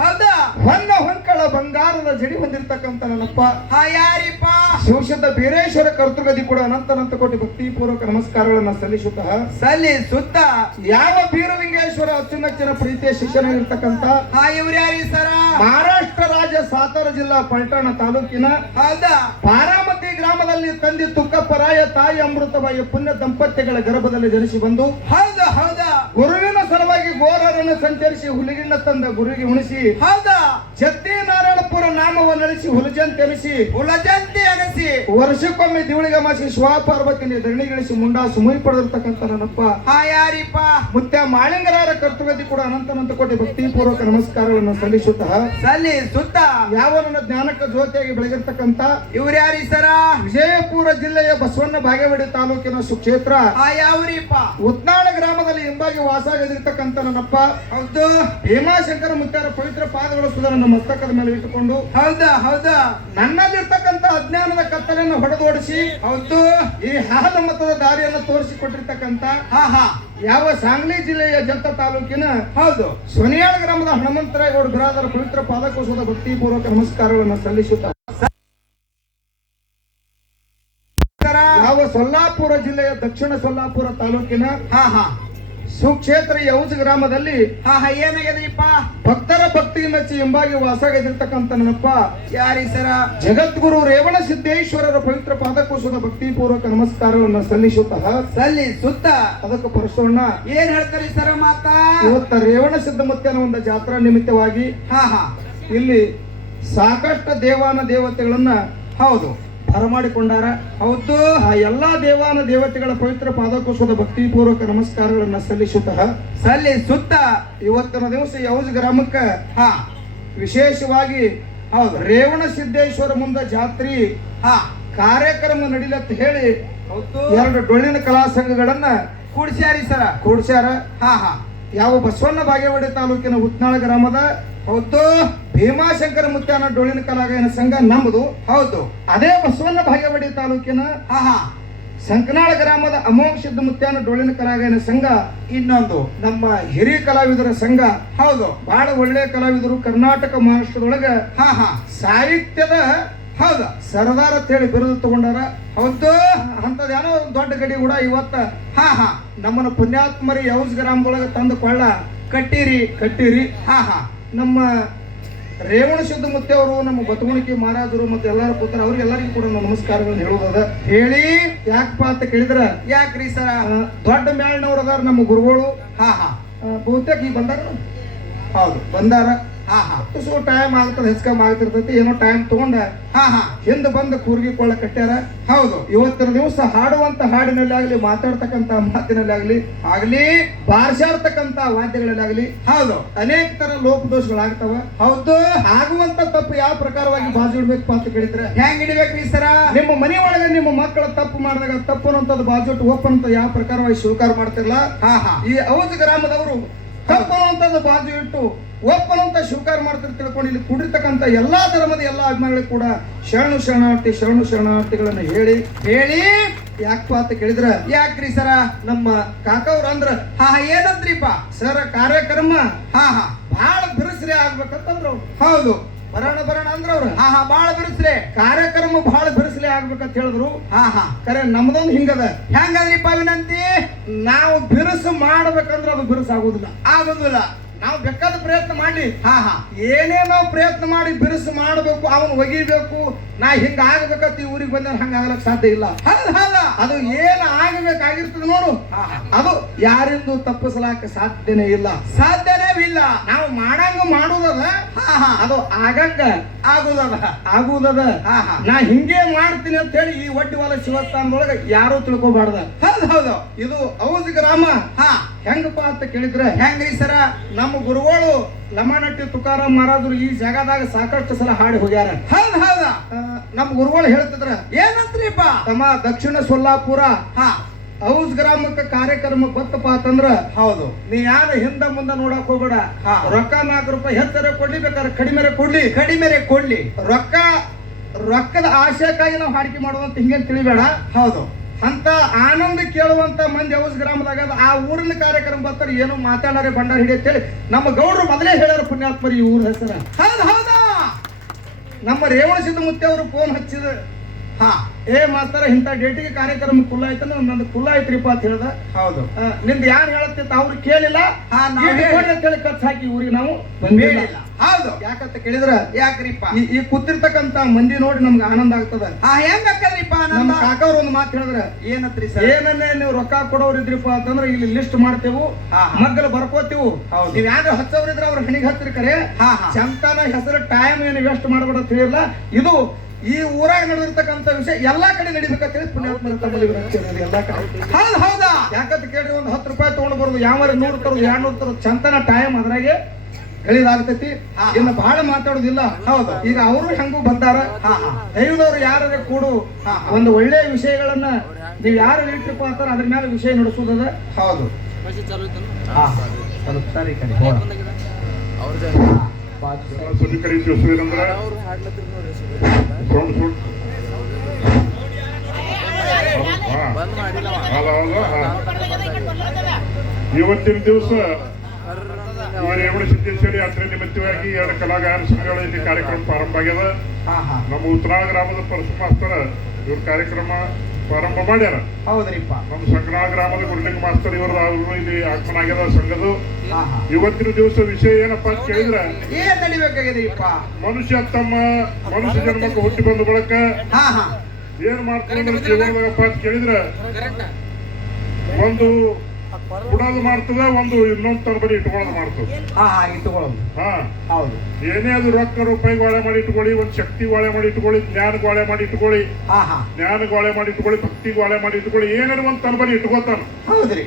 ಹೌದಾ ಹೊನ್ನ ಹೊಂಕಳ ಬಂಗಾರದ ಜಡಿ ಹೊಂದಿರ್ತಕ್ಕಂಥ ನನ್ನಪ್ಪ ಯಾರಿಪ್ಪ ಶಿವಶುದ್ಧ ಬೀರೇಶ್ವರ ಕರ್ತೃಗದಿ ಕೂಡ ಅನಂತ ಕೋಟಿ ಭಕ್ತಿ ಪೂರ್ವಕ ನಮಸ್ಕಾರಗಳನ್ನ ಸಲ್ಲಿಸುತ್ತ ಯಾವ ಬೀರಲಿಂಗೇಶ್ವರ ಅಚ್ಚುಮೆಚ್ಚಿನ ಪ್ರೀತಿಯ ಶಿಷ್ಯನಾಗಿರ್ತಕ್ಕಂಥ ಇವ್ರು ಯಾರಿ ಸರ ಮಹಾರಾಷ್ಟ್ರ ರಾಜ್ಯ ಸಾತಾರ ಜಿಲ್ಲಾ ಪಲ್ಟಾಣ ತಾಲೂಕಿನ ಹೌದಾ ಪಾರಾಮತಿ ಗ್ರಾಮದಲ್ಲಿ ತಂದೆ ತುಕ್ಕಪ್ಪರಾಯ ತಾಯಿ ಅಮೃತಬಾಯಿ ಪುಣ್ಯ ದಂಪತಿಗಳ ಗರ್ಭದಲ್ಲಿ ಜನಿಸಿ ಬಂದು ಹೌದಾ ಗುರುವಿನ ಸಲುವಾಗಿ ಗೋರರನ್ನು ಸಂಚರಿಸಿ ಹುಲಿಗಿಣ್ಣ ತಂದ ಗುರುವಿಗೆ ಉಣಿಸಿ ಹೌದಾ ಜತ್ತಿ ನಾರಾಯಣಪುರ ನಾಮವನ್ನು ಅಳಿಸಿ ಹುಲಜಂತೆ ಅನಿಸಿ ವರ್ಷಕ್ಕೊಮ್ಮೆ ದಿವಳಿಗೆ ಮಾಸಿ ಶಿವಪಾರ್ವತಿನಿ ಧರಣಿಗಿಳಿಸಿ ಮುಂಡಾಸು ಮುಯಿ ಪಡೆದಿರ್ತಕ್ಕಂಥ ನನ್ನಪ್ಪ ಯಾರಿಪ್ಪ ಮುತ್ಯ ಮಾಳಿಂಗರಾರ ಕರ್ತೃಗತಿ ಕೂಡ ಅನಂತ ಕೋಟಿ ಭಕ್ತಿ ಪೂರ್ವಕ ನಮಸ್ಕಾರಗಳನ್ನು ಸಲ್ಲಿಸುತ್ತ ಯಾವ ನನ್ನ ಜ್ಞಾನಕ್ಕ ಜ್ಯೋತಿಯಾಗಿ ಬೆಳಗಿರ್ತಕ್ಕಂಥ ಇವ್ರು ಯಾರಿ ಸರ ವಿಜಯಪುರ ಜಿಲ್ಲೆಯ ಬಸವಣ್ಣ ಬಾಗೇವಾಡಿ ತಾಲೂಕಿನ ಸುಕ್ಷೇತ್ರ ಯಾವ್ರಿಪ್ಪ ಉತ್ನಾಳ ಗ್ರಾಮದಲ್ಲಿ ಹಿಂಬಾಗಿ ವಾಸಾಗಿರ್ತಕ್ಕಂಥ ನನ್ನಪ್ಪ ಹೌದು ಭೀಮಾಶಂಕರ ಮುತ್ಯಾರ ಪವಿತ್ರ ಪಾದಗಳು ಸುದ ನನ್ನ ಮಸ್ತಕದ ಮೇಲೆ ಇಟ್ಟುಕೊಂಡು ಹೌದಾ ನನ್ನಲ್ಲಿರ್ತಕ್ಕಂಥ ಅಜ್ಞಾನದ ಕತ್ತಲೆಯನ್ನು ಹೊಡೆದೋಡಿಸಿ ಹೌದು ಈ ಹಾಲ ಮತದ ದಾರಿಯನ್ನು ತೋರಿಸಿಕೊಟ್ಟಿರ್ತಕ್ಕಂಥ ಯಾವ ಸಾಂಗ್ಲಿ ಜಿಲ್ಲೆಯ ಜಂತ ತಾಲೂಕಿನ ಹೌದು ಸೊನಿಯಾಳ ಗ್ರಾಮದ ಹನುಮಂತರಾಯಗೌಡ ಬಿರಾದರ ಪವಿತ್ರ ಪಾದಕೋಶದ ಭಕ್ತಿ ಪೂರ್ವಕ ನಮಸ್ಕಾರಗಳನ್ನು ಸಲ್ಲಿಸುತ್ತ ಯಾವ ಸೊಲ್ಲಾಪುರ ಜಿಲ್ಲೆಯ ದಕ್ಷಿಣ ಸೊಲ್ಲಾಪುರ ತಾಲೂಕಿನ ಸುಕ್ಷೇತ್ರ ಯೌಜ ಗ್ರಾಮದಲ್ಲಿ ಏನಾಗ್ಯದ್ರಿಪ್ಪ ಭಕ್ತರ ಭಕ್ತಿ ಮೆಚ್ಚಿ ಎಂಬಾಗಿ ವಾಸಾಗಿರ್ತಕ್ಕಂಥ ನನ್ನಪ್ಪ ಯಾರಿ ಸರ ಜಗದ್ಗುರು ರೇವಣ ಸಿದ್ದೇಶ್ವರರ ಪವಿತ್ರ ಪಾದಕೋಶದ ಭಕ್ತಿ ಪೂರ್ವಕ ನಮಸ್ಕಾರವನ್ನು ಸಲ್ಲಿಸುತ್ತ ಅದಕ್ಕೆ ಪರಸೋಣ ಏನ್ ಹೇಳ್ತಾರೆ ಸರ ಮಾತ ಇವತ್ತ ರೇವಣ ಸಿದ್ದಮುತ್ಯನ ಒಂದು ಜಾತ್ರಾ ನಿಮಿತ್ತವಾಗಿ ಇಲ್ಲಿ ಸಾಕಷ್ಟು ದೇವಾನ ದೇವತೆಗಳನ್ನ ಹೌದು ಬರಮಾಡಿಕೊಂಡಾರ. ಹೌದು ಆ ಎಲ್ಲಾ ದೇವಾನ ದೇವತೆಗಳ ಪವಿತ್ರ ಪಾದಕೋಶದ ಭಕ್ತಿ ಪೂರ್ವಕ ನಮಸ್ಕಾರಗಳನ್ನ ಸಲ್ಲಿಸುತ್ತ ಇವತ್ತಿನ ದಿವಸ ಯೌಜ ಗ್ರಾಮಕ್ಕ ವಿಶೇಷವಾಗಿ ಹೌದು ರೇವಣ ಸಿದ್ದೇಶ್ವರ ಮುಂದ ಜಾತ್ರಿ ಕಾರ್ಯಕ್ರಮ ನಡಿಲತ್ತ ಹೇಳಿ ಎರಡು ಡೊಳ್ಳಿನ ಕಲಾ ಸಂಘಗಳನ್ನ ಕೂಡ್ಸ್ಯಾರ. ಯಾವ ಬಸವಣ್ಣ ಬಾಗೇವಾಡಿ ತಾಲೂಕಿನ ಉತ್ನಾಳ ಗ್ರಾಮದ ಹೌದು ಭೀಮಾಶಂಕರ ಮುತ್ಯಾನ ಡೊಳ್ಳಿನ ಕಲಾಗಾಯನ ಸಂಘ ನಮ್ಮದು. ಹೌದು ಅದೇ ಬಸವಣ್ಣ ಬಾಗೇವಾಡಿ ತಾಲೂಕಿನ ಸಂಕನಾಳ ಗ್ರಾಮದ ಅಮೋಘ ಸಿದ್ಧ ಮುತ್ಯಾನ ಡೊಳ್ಳಿನ ಕಲಾಗಾಯನ ಸಂಘ ಇನ್ನೊಂದು ನಮ್ಮ ಹಿರಿಯ ಕಲಾವಿದರ ಸಂಘ. ಹೌದು ಬಹಳ ಒಳ್ಳೆಯ ಕಲಾವಿದರು ಕರ್ನಾಟಕ ಮಹಾರಾಷ್ಟ್ರದೊಳಗ ಸಾಹಿತ್ಯದ ಸರದಾರ ಅಂತ ಹೇಳಿ ಬಿರುದು ತಗೊಂಡಾರ. ಹೌದು ಅಂತದೇನೋ ದೊಡ್ಡ ಗಡಿ ಕೂಡ ಇವತ್ತ ನಮ್ಮನ್ನ ಪುಣ್ಯಾತ್ಮರಿ ಯೌಜ ಗ್ರಾಮದೊಳಗ ತಂದು ಕೊಳ್ಳ ಕಟ್ಟಿರಿ. ನಮ್ಮ ರೇವಣ ಸಿದ್ಧ ಮುತ್ಯ ಅವರು, ನಮ್ಮ ಬತಗುಣಿಕೆ ಮಹಾರಾಜರು ಮತ್ತೆ ಎಲ್ಲರ ಪುತ್ರ ಅವ್ರಿಗೆಲ್ಲರಿಗೂ ಕೂಡ ನಮಸ್ಕಾರಗಳನ್ನು ಹೇಳುವುದ. ಹೇಳಿ ಯಾಕಪ್ಪ ಅಂತ ಕೇಳಿದ್ರ, ಯಾಕ್ರಿ ಸರ ದೊಡ್ಡ ಮೇಳನವ್ರು ಅದಾರ ನಮ್ಮ ಗುರುಗಳು. ಬಹುತೇಕ ಈಗ ಬಂದಾರ. ಸೊ ಟೈಮ್ ಆಗ್ತದ, ಹೆಚ್ಚಕಮ್ ಆಗ್ತಿರ್ತೈತಿ. ಏನೋ ಟೈಮ್ ತಗೊಂಡ ಹಿಂದ ಬಂದ ಕೂರ್ಗಿ ಕೊಳ್ಳ ಕಟ್ಟ್ಯಾರ. ಹೌದು ಇವತ್ತಿನ ದಿವಸ ಹಾಡುವಂತ ಹಾಡಿನಲ್ಲಿ ಆಗ್ಲಿ, ಮಾತಾಡ್ತಕ್ಕಂತ ಮಾತಿನಲ್ಲಿ ಆಗ್ಲಿ, ಬಾರ್ಸಾಡ್ತಕ್ಕಂತ ವಾದ್ಯಗಳಲ್ಲಿ ಆಗ್ಲಿ ಅನೇಕ ತರ ಲೋಪದೋಷಗಳಾಗ್ತಾವ. ಹೌದು ಆಗುವಂತ ತಪ್ಪು ಯಾವ ಪ್ರಕಾರವಾಗಿ ಬಾಜು ಇಡ್ಬೇಕು ಅಂತ ಕೇಳಿದ್ರೆ, ಹೆಂಗ್ ಇಡ್ಬೇಕ್ರಿ ಸರ? ನಿಮ್ಮ ಮನೆ ಒಳಗೆ ನಿಮ್ಮ ಮಕ್ಕಳ ತಪ್ಪು ಮಾಡಿದಾಗ ತಪ್ಪು ಅನ್ನೋಂಥದ್ದು ಬಾಜುಟ್ಟು ಒಪ್ಪಂತ ಯಾವ ಪ್ರಕಾರವಾಗಿ ಸ್ವೀಕಾರ ಮಾಡ್ತಿರಲ್ಲ, ಈ ಔಜ ಗ್ರಾಮದವರು ತಪ್ಪು ಅನ್ನುವಂಥದ್ದು ಬಾಜು ಇಟ್ಟು ಒಪ್ಪನಂತ ಸ್ವೀಕಾರ ಮಾಡ್ತಾರೆ ತಿಳ್ಕೊಂಡು ಇಲ್ಲಿ ಕೂಡಿರ್ತಕ್ಕಂಥ ಎಲ್ಲಾ ಧರ್ಮದ ಎಲ್ಲಾ ಅಭಿಮಾನಿಗಳು ಕೂಡ ಶರಣಾರ್ಥಿಗಳನ್ನ ಹೇಳಿ ಯಾಕಪ್ಪ ಅಂತ ಕೇಳಿದ್ರ, ಯಾಕ್ರಿ ಸರ? ನಮ್ಮ ಕಾಕವ್ರ ಅಂದ್ರ ಏನಂದ್ರಿಪ್ಪ ಸರ ಕಾರ್ಯಕ್ರಮ ಬಹಳ ಬಿರುಸ್ರಿ ಆಗ್ಬೇಕಂತಂದ್ರ ಹೌದು ಬರೋಣ ಅಂದ್ರ ಅವ್ರ ಬಾಳ ಬಿರುಸ್ರಿ ಕಾರ್ಯಕ್ರಮ ಬಹಳ ಬಿರುಸ್ಲಿ ಆಗ್ಬೇಕಂತ ಹೇಳಿದ್ರು. ಕರೆ ನಮ್ದೊಂದು ಹಿಂಗದ. ಹೆಂಗದ್ರಿಪ್ಪ ವಿನಂತಿ? ನಾವು ಬಿರುಸು ಮಾಡ್ಬೇಕಂದ್ರ ಅದು ಆಗೋದಿಲ್ಲ. ನಾವು ಬೇಕಾದ ಪ್ರಯತ್ನ ಮಾಡಿ ಏನೇ ನಾವು ಪ್ರಯತ್ನ ಮಾಡಿ ಬಿರುಸು ಮಾಡಬೇಕು, ಅವನು ಒಗಿಬೇಕು, ನಾ ಹಿಂಗ ಆಗ್ಬೇಕಂತ ಈ ಊರಿಗೆ ಬಂದ ಹಂಗ ಆಗ್ಲಕ್ ಸಾಧ್ಯ ಇಲ್ಲ. ಅದು ಏನ್ ಆಗಬೇಕಾಗಿರ್ತದೆ ನೋಡು, ಅದು ಯಾರಿಂದು ತಪ್ಪಿಸಲಾಕ ಸಾಧ್ಯನೇ ಇಲ್ಲ. ನಾವು ಮಾಡಂಗ ಮಾಡುದದ, ಅದು ಆಗಂಗ ಆಗುದದ. ನಾ ಹಿಂಗೆ ಮಾಡ್ತೀನಿ ಅಂತ ಹೇಳಿ ಈ ಒಡ್ಡಿವಾಲ ಶಿವಸ್ಥಾನದೊಳಗ ಯಾರು ತಿಳ್ಕೊಬಾರ್ದ. ಹೌದು ಇದು ಔಜ ಗ್ರಾಮ ಹೆಂಗಪ್ಪ ಅಂತ ಕೇಳಿದ್ರೆ, ಹೆಂಗ್ರಿ ಸರ? ನಮ್ಮ ಗುರುಗಳು ಲಮಾನಟ್ಟಿ ತುಕಾರಾಮ್ ಮಹಾರಾಜರು ಈ ಜಾಗದಾಗ ಸಾಕಷ್ಟು ಸಲ ಹಾಡಿ ಹೋಗ್ಯಾರ. ನಮ್ಮ ಗುರುಗಳು ಹೇಳ್ತಿದ್ರ ಏನಂತ್ರಿಪ್ಪ, ತಮ್ಮ ದಕ್ಷಿಣ ಸೊಲ್ಲಾಪುರ ಔಜ ಗ್ರಾಮಕ್ಕೆ ಕಾರ್ಯಕ್ರಮ ಬತ್ತಪ್ಪ ಅಂತಂದ್ರ ಹೌದು ನೀ ಯಾರು ಹಿಂದ ಮುಂದ ನೋಡಕ್ ಹೋಗ್ಬೇಡ. ರೊಕ್ಕ 4 ರೂಪಾಯಿ ಹೆಚ್ಚರ ಕೊಡ್ಲಿ, ಬೇಕಾದ್ರೆ ಕಡಿಮೆ ಕೊಡ್ಲಿ. ರೊಕ್ಕದ ಆಶಯಕ್ಕಾಗಿ ನಾವು ಹಾಡಿಕೆ ಮಾಡುವಂತ ಹಿಂಗೇನ್ ತಿಳಿಬೇಡ. ಅಂತ ಆನಂದ ಕೇಳುವಂತ ಮಂದಿ ಔಸ್ ಗ್ರಾಮದಾಗ ಅದ. ಆ ಊರಿನ ಕಾರ್ಯಕ್ರಮ ಬರ್ತಾರೆ, ಏನೋ ಮಾತಾಡಾರೆ ಬಂಡಾರ ಹಿಡಿ ಅಂತೇಳಿ ನಮ್ಮ ಗೌಡ್ರು ಮೊದಲೇ ಹೇಳ್ಯಾರ ಪುಣ್ಯಾತ್ಮರಿ ಈ ಊರ ಹೆಸರ. ಹೌದು ಹೌದಾ. ನಮ್ಮ ರೇವಣ ಸಿದ್ದಮುತ್ತಿ ಅವರು ಫೋನ್ ಹಚ್ಚಿದ, ಹಾ ಏ ಮಾಸ್ತರ ಇಂಥ ಡೇಟಿಗೆ ಕಾರ್ಯಕ್ರಮ ಕುಲ್ಲ ಆಯ್ತನ, ನಂದು ಕುಲ್ಲ ಆಯ್ತ್ರಿಪ್ಪ ಅಂತ ಹೇಳ್ದ. ಹೌದು. ನಿಂದು ಯಾರು ಹೇಳತ್ತಿತ್ತ ಅವ್ರು ಕೇಳಿಲ್ಲ, ಹಾ, ನಾವ್ ಅಂತೇಳಿ ಖರ್ಚು ಹಾಕಿ ಊರಿಗೆ ನಾವು ಹೇಳಿಲ್ಲ. ಹೌದು. ಯಾಕಂತ ಕೇಳಿದ್ರ ಯಾಕ್ರಿಪ್ಪ ಈ ಕೂತಿರ್ತಕ್ಕಂತ ಮಂದಿ ನೋಡಿ ನಮ್ಗೆ ಆನಂದ ಆಗ್ತದ. ಹಾ ಹೆಂಗ್ ಅಕ್ಕದ್ರಿಪ್ಪ ನಮ್ಮ ನಮ್ಮ ಕಾಕವ್ರು ಒಂದು ಮಾತು ಹೇಳಿದ್ರ, ಏನತ್ರಿ ಸರ್? ಏನನ್ನೇ ನೀವು ರೊಕ್ಕ ಕೊಡೋರು ಇದ್ರಿಪ್ಪ ಅಂತಂದ್ರೆ ಇಲ್ಲಿ ಲಿಸ್ಟ್ ಮಾಡ್ತೇವು, ಹಾ, ಹಾ. ಮಗ್ಗಲು ಬರ್ಕೋತೀವು. ಹೌದು. ನೀವ್ ಯಾರು ಹಚ್ಚವ್ರು ಇದ್ರೆ ಅವ್ರ ಹಣಿಗೆ ಹತ್ತಿರ ಕರೆ ಹಾ, ಹಾ. ಚಂತಾನ ಹೆಸರು ಟೈಮ್ ಏನು ವೇಸ್ಟ್ ಮಾಡ್ಬೇಡ ಅಂತ ಹೇಳಿಲ್ಲ. ಇದು ಈ ಊರಾಗ ನಡೆದಿರ್ತಕ್ಕಂಥ ವಿಷಯ ಎಲ್ಲಾ ಕಡೆ ನಡಿಬೇಕಂತ ಹೇಳಿ ಪುಣ್ಯಾತ್ಮರ ತಮ್ಮಲ್ಲಿ ವಿನಂತಿ ಇರೋದು ಎಲ್ಲಾ ಕಡೆ. ಹೌದು ಹೌದಾ. ಯಾಕಂತ ಕೇಳ್ರಿ, ಒಂದು 10 ರೂಪಾಯಿ ತಗೊಂಡು ಬರೋದು, ಯಾವಾರ 100 ತರೋದು, 200 ತರೋದು, ಚಂತನ ಟೈಮ್ ಅದ್ರಾಗೆ ಹೇಳಿದಾಗ್ತೈತಿ. ಹಾ. ಇನ್ನು ಬಹಳ ಮಾತಾಡೋದಿಲ್ಲ. ಹೌದು. ಈಗ ಅವರು ಹೆಂಗೂ ಬಂದಾರ. ಹಾ, ಹಾ. ದೈವದವ್ರು ಯಾರೇ ಕೂಡು ಹಾ, ಹಾ. ಒಂದು ಒಳ್ಳೆಯ ವಿಷಯಗಳನ್ನ ನೀವು ಯಾರು ಇಟ್ಟಿಪ್ಪ ಅಂತಾರ ಅದ್ರ ಮೇಲೆ ವಿಷಯ ನಡೆಸೋದದ. ಹೌದು. ಹಾ, ಸರಿ ಕಡೆ ಸಮೀಕರಿಸುವ ವೀರೇಂದ್ರ ಸೌಂಡ್ ಸೌಂಡ್ ಇವತ್ತಿನ ದಿವಸ ರೇವಣ ಸಿದ್ದೇಶ್ವರಿ ಯಾತ್ರೆ ನಿಮಿತ್ತವಾಗಿ 2 ಕಲಾಗಾಯನ ಸಂಘಗಳ ಇಲ್ಲಿ ಕಾರ್ಯಕ್ರಮ ಪ್ರಾರಂಭ ಆಗ್ಯದ. ಹಾ, ಹಾ. ನಮ್ಮ ಉತ್ತರಾಳ ಗ್ರಾಮದ ಪರಶು ಮಾಸ್ತರ ಇವ್ರ ಕಾರ್ಯಕ್ರಮ ಪ್ರಾರಂಭ ಮಾಡ್ಯಾರ. ಹೌದ್ರಿಪ್ಪ. ನಮ್ಮ ಸಂಕನಾಳ ಗ್ರಾಮದ ಗುರುಲಿಂಗ ಮಾಸ್ತರ್ ಇವರು ಇಲ್ಲಿ ಆಗಮನ ಆಗ್ಯದ ಸಂಘದ್ದು. ಹಾ, ಹಾ. ಇವತ್ತಿನ ದಿವಸ ವಿಷಯ ಏನಪ್ಪಾ ಅಂತ ಕೇಳಿದ್ರೆ, ಏನ್ ನಡಿಬೇಕಾಗ್ಯದ್ರಿಪ್ಪ? ಮನುಷ್ಯ ತಮ್ಮ ಮನುಷ್ಯ ಜನ್ಮಕ್ಕೆ ಹುಟ್ಟಿ ಬಂದ ಬಳಕ ಹಾ, ಹಾ. ಏನ್ ಮಾಡ್ತಾರೆ ಜೀವನದಾಗಪ್ಪ ಅಂತ ಕೇಳಿದ್ರೆ, ಒಂದು ಕುಡೋದು ಮಾಡ್ತದ, ಒಂದು ಇನ್ನೊಂದು ತರಬರಿ ಇಟ್ಕೊಳ್ಳೋದು ಮಾಡ್ತದ. ಹಾ, ಹಾ. ಇಟ್ಕೊಳ್ಳೋದು. ಹಾ, ಹೌದು. ಏನೇ ಅದು ರೊಕ್ಕ ರೂಪಾಯಿ ಗೋಳೆ ಮಾಡಿ ಇಟ್ಕೊಳ್ಳಿ, ಒಂದು ಶಕ್ತಿ ಗೋಳೆ ಮಾಡಿ ಇಟ್ಕೊಳ್ಳಿ, ಜ್ಞಾನ ಗೋಳೆ ಮಾಡಿ ಇಟ್ಕೊಳ್ಳಿ, ಹಾ, ಹಾ. ಜ್ಞಾನ ಗೋಳೆ ಮಾಡಿ ಇಟ್ಕೊಳ್ಳಿ, ಭಕ್ತಿ ಗೋಳೆ ಮಾಡಿ ಇಟ್ಕೊಳ್ಳಿ, ಏನಾದ್ರು ಒಂದು ತರಬರಿ ಇಟ್ಕೋತಾನ. ಹೌದ್ರಿ.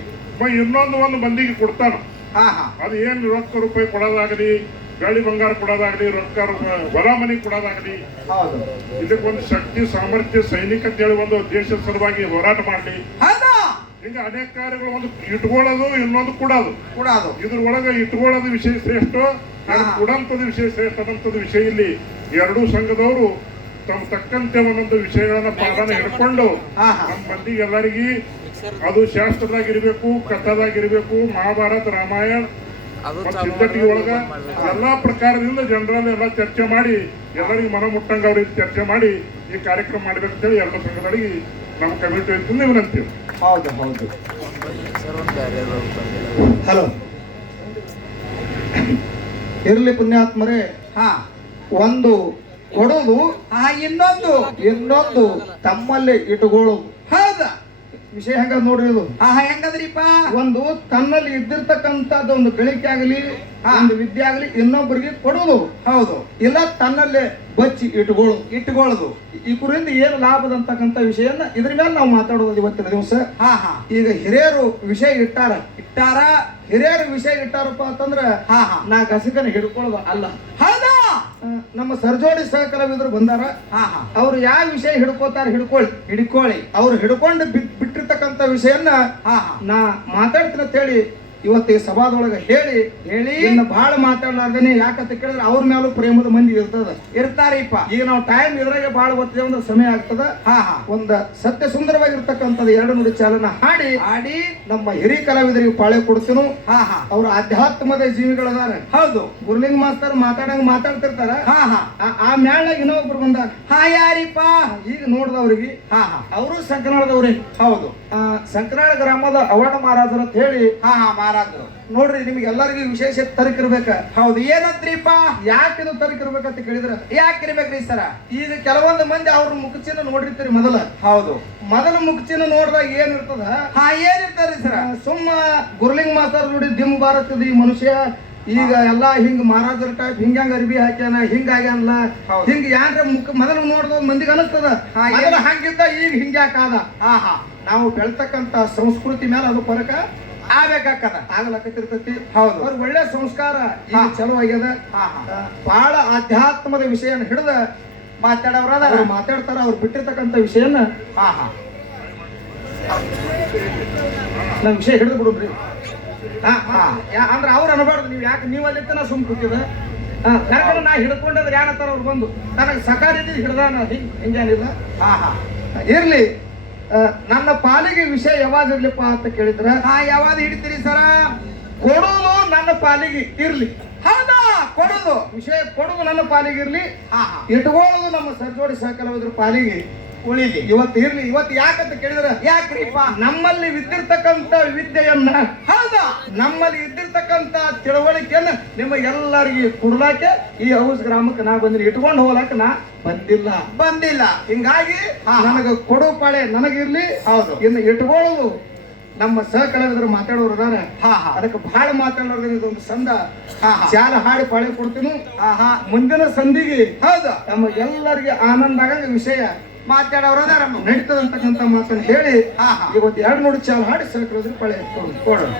ಇನ್ನೊಂದು ಒಂದು ಮಂದಿಗೆ ಕೊಡ್ತಾನ. ಹಾ, ಹಾ. ಅದು ಏನ್ ರೊಕ್ಕ ರೂಪಾಯಿ ಕೊಡೋದಾಗಲಿ, ಬೆಳ್ಳಿ ಬಂಗಾರ ಕೊಡೋದಾಗಲಿ, ರೊಕ್ಕ ಹೊಲ ಮನೆ ಕೊಡೋದಾಗಲಿ, ಹೌದು. ಇದಕ್ಕೊಂದು ಶಕ್ತಿ ಸಾಮರ್ಥ್ಯ ಸೈನಿಕ ಅಂತೇಳಿ ಒಂದು ದೇಶದ ಸಲುವಾಗಿ ಹೋರಾಟ ಮಾಡಲಿ. ಹೌದಾ. ಹಿಂಗ ಅನೇಕ ಕಾರ್ಯಗಳು, ಒಂದು ಇಟ್ಕೊಳ್ಳೋದು, ಇನ್ನೊಂದು ಕೊಡೋದು. ಕೂಡದು. ಇದ್ರೊಳಗೆ ಇಟ್ಕೊಳ್ಳೋದು ವಿಷಯ ಶ್ರೇಷ್ಠ, ಹಾ. ಕೊಡಂತದ್ದು ವಿಷಯ ಶ್ರೇಷ್ಠ ಅನ್ನೋಂಥದ್ದು ವಿಷಯ ಇಲ್ಲಿ ಎರಡೂ ಸಂಘದವರು ತಮ್ಮ ತಕ್ಕಂತೆ ಒಂದೊಂದು ವಿಷಯಗಳನ್ನ ಪಾಠನ ಹಿಡ್ಕೊಂಡು ಹಾ, ಹಾ. ನಮ್ಮ ಮಂದಿಗೆ ಎಲ್ಲರಿಗೂ ಅದು ಶಾಸ್ತ್ರದಾಗಿರ್ಬೇಕು, ಕಥಾದಾಗಿರ್ಬೇಕು, ಮಹಾಭಾರತ, ರಾಮಾಯಣ ಮತ್ತು ಸಿದ್ಧಟಿಗೆ ಒಳಗ ಎಲ್ಲಾ ಪ್ರಕಾರದಿಂದ ಜನರಲ್ಲಿ ಎಲ್ಲ ಚರ್ಚೆ ಮಾಡಿ ಎಲ್ಲರಿಗೂ ಮನ ಮುಟ್ಟಂಗ ಅವ್ರಿಗೆ ಚರ್ಚೆ ಮಾಡಿ ಈ ಕಾರ್ಯಕ್ರಮ ಮಾಡ್ಬೇಕಂತೇಳಿ ಎರಡು ಸಂಘದೊಳಗೆ ನಮ್ಮ ಕಮಿಟಿ ಅಂತ ವಿನಂತಿ. ಹೌದು ಹೌದು. ಹಲೋ, ಇರ್ಲಿ ಪುಣ್ಯಾತ್ಮರೇ. ಹಾ. ಒಂದು ಕೊಡೋದು, ಹಾ. ಇನ್ನೊಂದು ತಮ್ಮಲ್ಲಿ ಇಟ್ಟುಕೊಳ್ಳೋದು. ಹೌದಾ. ವಿಷಯ ಹೆಂಗ ನೋಡ್ರಿ ಇದು. ಹಾ, ಹೆಂಗದ್ರಿಪ್ಪ? ಒಂದು ತನ್ನಲ್ಲಿ ಇದ್ದಿರ್ತಕ್ಕಂಥದ್ದು ಒಂದು ಗಳಿಕೆ ಆಗಲಿ, ಒಂದು ವಿದ್ಯೆ ಆಗಲಿ ಇನ್ನೊಬ್ಬರಿಗೆ ಕೊಡೋದು. ಹೌದು. ಇಲ್ಲ ತನ್ನಲ್ಲೇ ಬಚ್ಚಿ ಇಟ್ಟುಕೊಳ್ಳೋದು. ಈ ಕುರಿತು ಏನು ಲಾಭದಂತಕ್ಕಂಥ ವಿಷಯನ ಇದ್ರ ಮೇಲೆ ನಾವು ಮಾತಾಡೋದು ಇವತ್ತಿನ ದಿವಸ. ಹಾ, ಹಾ. ಈಗ ಹಿರಿಯರು ವಿಷಯ ಇಟ್ಟಾರ. ಹಿರಿಯರು ವಿಷಯ ಇಟ್ಟಾರಪ್ಪ ಅಂತಂದ್ರ ಹಾ, ಹಾ. ನಾ ಗಸಕನ ಹಿಡ್ಕೊಳ್ಳೋದು ಅಲ್ಲ. ಹೌದಾ. ನಮ್ಮ ಸರ್ಜೋಡಿ ಸಹ ಕಲಾವಿದರು ಬಂದಾರ. ಹಾ, ಹಾ. ಅವ್ರು ಯಾವ ವಿಷಯ ಹಿಡ್ಕೋತಾರ ಹಿಡ್ಕೊಳ್ಳಿ. ಅವ್ರು ಹಿಡ್ಕೊಂಡು ಬಿಟ್ಟಿರ್ತಕ್ಕಂಥ ವಿಷಯನ್ನ ಹಾ, ಹಾ. ನಾ ಮಾತಾಡ್ತೀನಿ ಅಂತ ಹೇಳಿ ಇವತ್ತು ಈ ಸಭಾದೊಳಗೆ ಹೇಳಿ ಇನ್ನು ಬಹಳ ಮಾತಾಡ್ಲಾರ್ದೇನೆ. ಯಾಕಂತ ಕೇಳಿದ್ರೆ ಅವ್ರ ಮೇಲೂ ಪ್ರೇಮದ ಮಂದಿ ಇರ್ತಾರಿಪ್ಪ. ಈಗ ನಾವು ಟೈಮ್ ಇದ್ರಾಗೆ ಬಹಳ ಗೊತ್ತಿದೆ, ಒಂದು ಸಮಯ ಆಗ್ತದ. ಹಾ, ಹಾ. ಒಂದ ಸತ್ಯ ಸುಂದರವಾಗಿರ್ತಕ್ಕಂಥದ್ದು 2 ನುಡಿ ಚಾಲನ ಹಾಡಿ ನಮ್ಮ ಹಿರಿಯ ಕಲಾವಿದರಿಗೆ ಪಾಳೆ ಕೊಡ್ತೀನು. ಹಾ, ಹಾ. ಅವ್ರ ಆಧ್ಯಾತ್ಮದ ಜೀವಿಗಳದಾರ. ಹೌದು. ಗುರುಲಿಂಗ ಮಾಸ್ತರ್ ಮಾತಾಡ್ತಿರ್ತಾರ. ಹಾ, ಹಾ. ಆ ಮ್ಯಾಳಾಗ ಇನ್ನೊಬ್ರು ಬಂದಾರ. ಹಾ, ಯಾರಿಪ್ಪ? ಈಗ ನೋಡ್ದವ್ರಿಗೆ. ಹಾ, ಹಾ. ಅವರು ಸಂಕನಾಳದವ್ರಿ. ಹೌದು. ಸಂಕನಾಳ ಗ್ರಾಮದ ಅವಾರ್ಡ ಮಹಾರಾಜರ ಅಂತ ಹೇಳಿ. ಹಾ, ಹಾ. ಮಾರಾದ್ರು. ನೋಡ್ರಿ, ನಿಮ್ಗೆ ಎಲ್ಲರಿಗೂ ವಿಶೇಷ ತರಕಿರ್ಬೇಕ. ಹೌದು. ಏನಂತ್ರಿಪ್ಪ? ಯಾಕಿದು ತರಕಿರ್ಬೇಕಂತ ಕೇಳಿದ್ರ, ಯಾಕಿರ್ಬೇಕ್ರಿ ಸರ? ಈಗ ಕೆಲವೊಂದು ಮಂದಿ ಅವ್ರ ಮುಖಚಿನ್ನ ನೋಡಿರ್ತೀರಿ. ಹೌದು. ಮೊದಲ ಮುಖಚಿನ್ನ ನೋಡಿದಾಗ ಏನಿರ್ತದ? ಹಾ, ಏನಿರ್ತಾರ್ರಿ ಸರ? ಸುಮ್ಮ ಗುರುಲಿಂಗ ಮಾಸ್ತರ್ ನೋಡಿ ದಿಮ್ ಬಾರತ್ತದ ಈ ಮನುಷ್ಯ. ಈಗ ಎಲ್ಲಾ ಹಿಂಗ್ ಮಹಾರಾಜರ ಟೈಪ್ ಹಿಂಗ್ಯಾಂಗ ಅರ್ಬಿ ಹಾಕ್ಯಾನ, ಹಿಂಗಾಗ್ಯಾನಲ್ಲ, ಹಿಂಗ ಯಾರ ಮೊದಲು ನೋಡಿದ ಮಂದಿಗೆ ಅನಿಸ್ತದ. ಹಂಗಿದ್ದ ಈಗ ಹಿಂಗ್ಯಾಕಾದ. ಹಾ, ಹಾ. ನಾವು ಬೆಳ್ತಕ್ಕಂತ ಸಂಸ್ಕೃತಿ ಮೇಲೆ ಅದು ಫರಕ ಆಗ್ಲಕತ್ತಿರ್ತೈತಿ. ಹೌದು. ಅವ್ರ ಒಳ್ಳೆ ಸಂಸ್ಕಾರ ಈಗ ಚಲೋ ಆಗ್ಯದ. ಬಹಳ ಆಧ್ಯಾತ್ಮದ ವಿಷಯನ ಹಿಡಿದ ಮಾತಾಡೋರು ಮಾತಾಡ್ತಾರ. ಅವ್ರು ಬಿಟ್ಟಿರ್ತಕ್ಕಂಥ ವಿಷಯನ ಹಾ, ಹಾ. ನಮ್ ವಿಷಯ ಹಿಡಿದು ಬಿಡುದ್ರಿ. ಅಂದ್ರೆ ಅವ್ರು ಅನ್ಬಾರ್ದು, ನೀವು ಯಾಕೆ ನೀವು ಅಲ್ಲಿ ನಾ ಸುಮ್ ಕೂತಿದ. ಯಾಕಂದ್ರೆ ನಾ ಹಿಡ್ಕೊಂಡಂದ್ರೆ ಏನಂತಾರ ಅವ್ರು ಬಂದು ನನಗೆ ಸಕಾರ ಹಿಡ್ದಾನ ಹಿಂಗೇನಿಲ್ಲ. ಹಾ, ಹಾ. ಇರ್ಲಿ, ನನ್ನ ಪಾಲಿಗೆ ವಿಷಯ ಯಾವಾಗ ಇರ್ಲಿಪ್ಪ ಅಂತ ಕೇಳಿದ್ರ ಯಾವಾಗ ಹಿಡಿತೀರಿ ಸರ? ಕೊಡೋದು ನನ್ನ ಪಾಲಿಗೆ ಇರ್ಲಿ. ಹೌದಾ? ಕೊಡುದು ವಿಷಯ ಕೊಡೋದು ನನ್ನ ಪಾಲಿಗೆ ಇರ್ಲಿ, ಹಾ ಇಟ್ಕೊಳ್ಳೋದು ನಮ್ಮ ಸರ್ಜೋಡಿ ಸಹಕಲವಿದ್ರ ಪಾಲಿಗೆ ಉಳಿಲಿ. ಇವತ್ತು ಇರ್ಲಿ. ಇವತ್ತು ಯಾಕಂತ ಕೇಳಿದ್ರ ಯಾಕ್ರಿಪ್ಪ? ನಮ್ಮಲ್ಲಿ ಇದ್ದಿರ್ತಕ್ಕಂತ ವಿದ್ಯೆಯನ್ನ, ಹೌದಾ, ನಮ್ಮಲ್ಲಿ ಇದ್ದಿರ್ತಕ್ಕಂತ ತಿಳುವಳಿಕೆಯನ್ನ ನಿಮಗೆಲ್ಲರಿಗೆ ಕೊಡ್ಲಾಕೆ ಈ ಹೌಸ್ ಗ್ರಾಮಕ್ಕೆ ನಾ ಬಂದಿನಿ, ಇಟ್ಕೊಂಡು ಹೋಗ್ಲಾಕ ನಾ ಬಂದಿಲ್ಲ. ಹಿಂಗಾಗಿ ನನಗ ಕೊಡೋ ಪಾಳೆ ನನಗಿರ್ಲಿ. ಹೌದು. ಇನ್ನು ಇಟ್ಕೊಳ್ಳೋದು ನಮ್ಮ ಸಹಕಲಾವಿದರು ಮಾತಾಡೋರು ಅದಾರ, ಹಾ ಅದಕ್ಕೆ ಬಹಳ ಮಾತಾಡೋದ್ರ ಇದೊಂದು ಸಂದ ಹಾ ಚಾಲ ಹಾಡಿ ಪಾಳೆ ಕೊಡ್ತೀನಿ. ಹಾ ಮುಂದಿನ ಸಂಧಿಗೆ ಹೌದು, ನಮಗೆಲ್ಲರಿಗೆ ಆನಂದ ಆಗಂಗ ವಿಷಯ ಮಾತಾಡೋರು ಅದಾರ ನಡೀತದಂತಕ್ಕಂಥ ಮಾತನ್ನು ಹೇಳಿ ಹಾ ಇವತ್ತು 2 ನೋಡಿ ಚಾಲ ಹಾಡಿ ಸಹಕಲಾವಿದರು ಪಾಳೆ ಕೊಡೋಣ.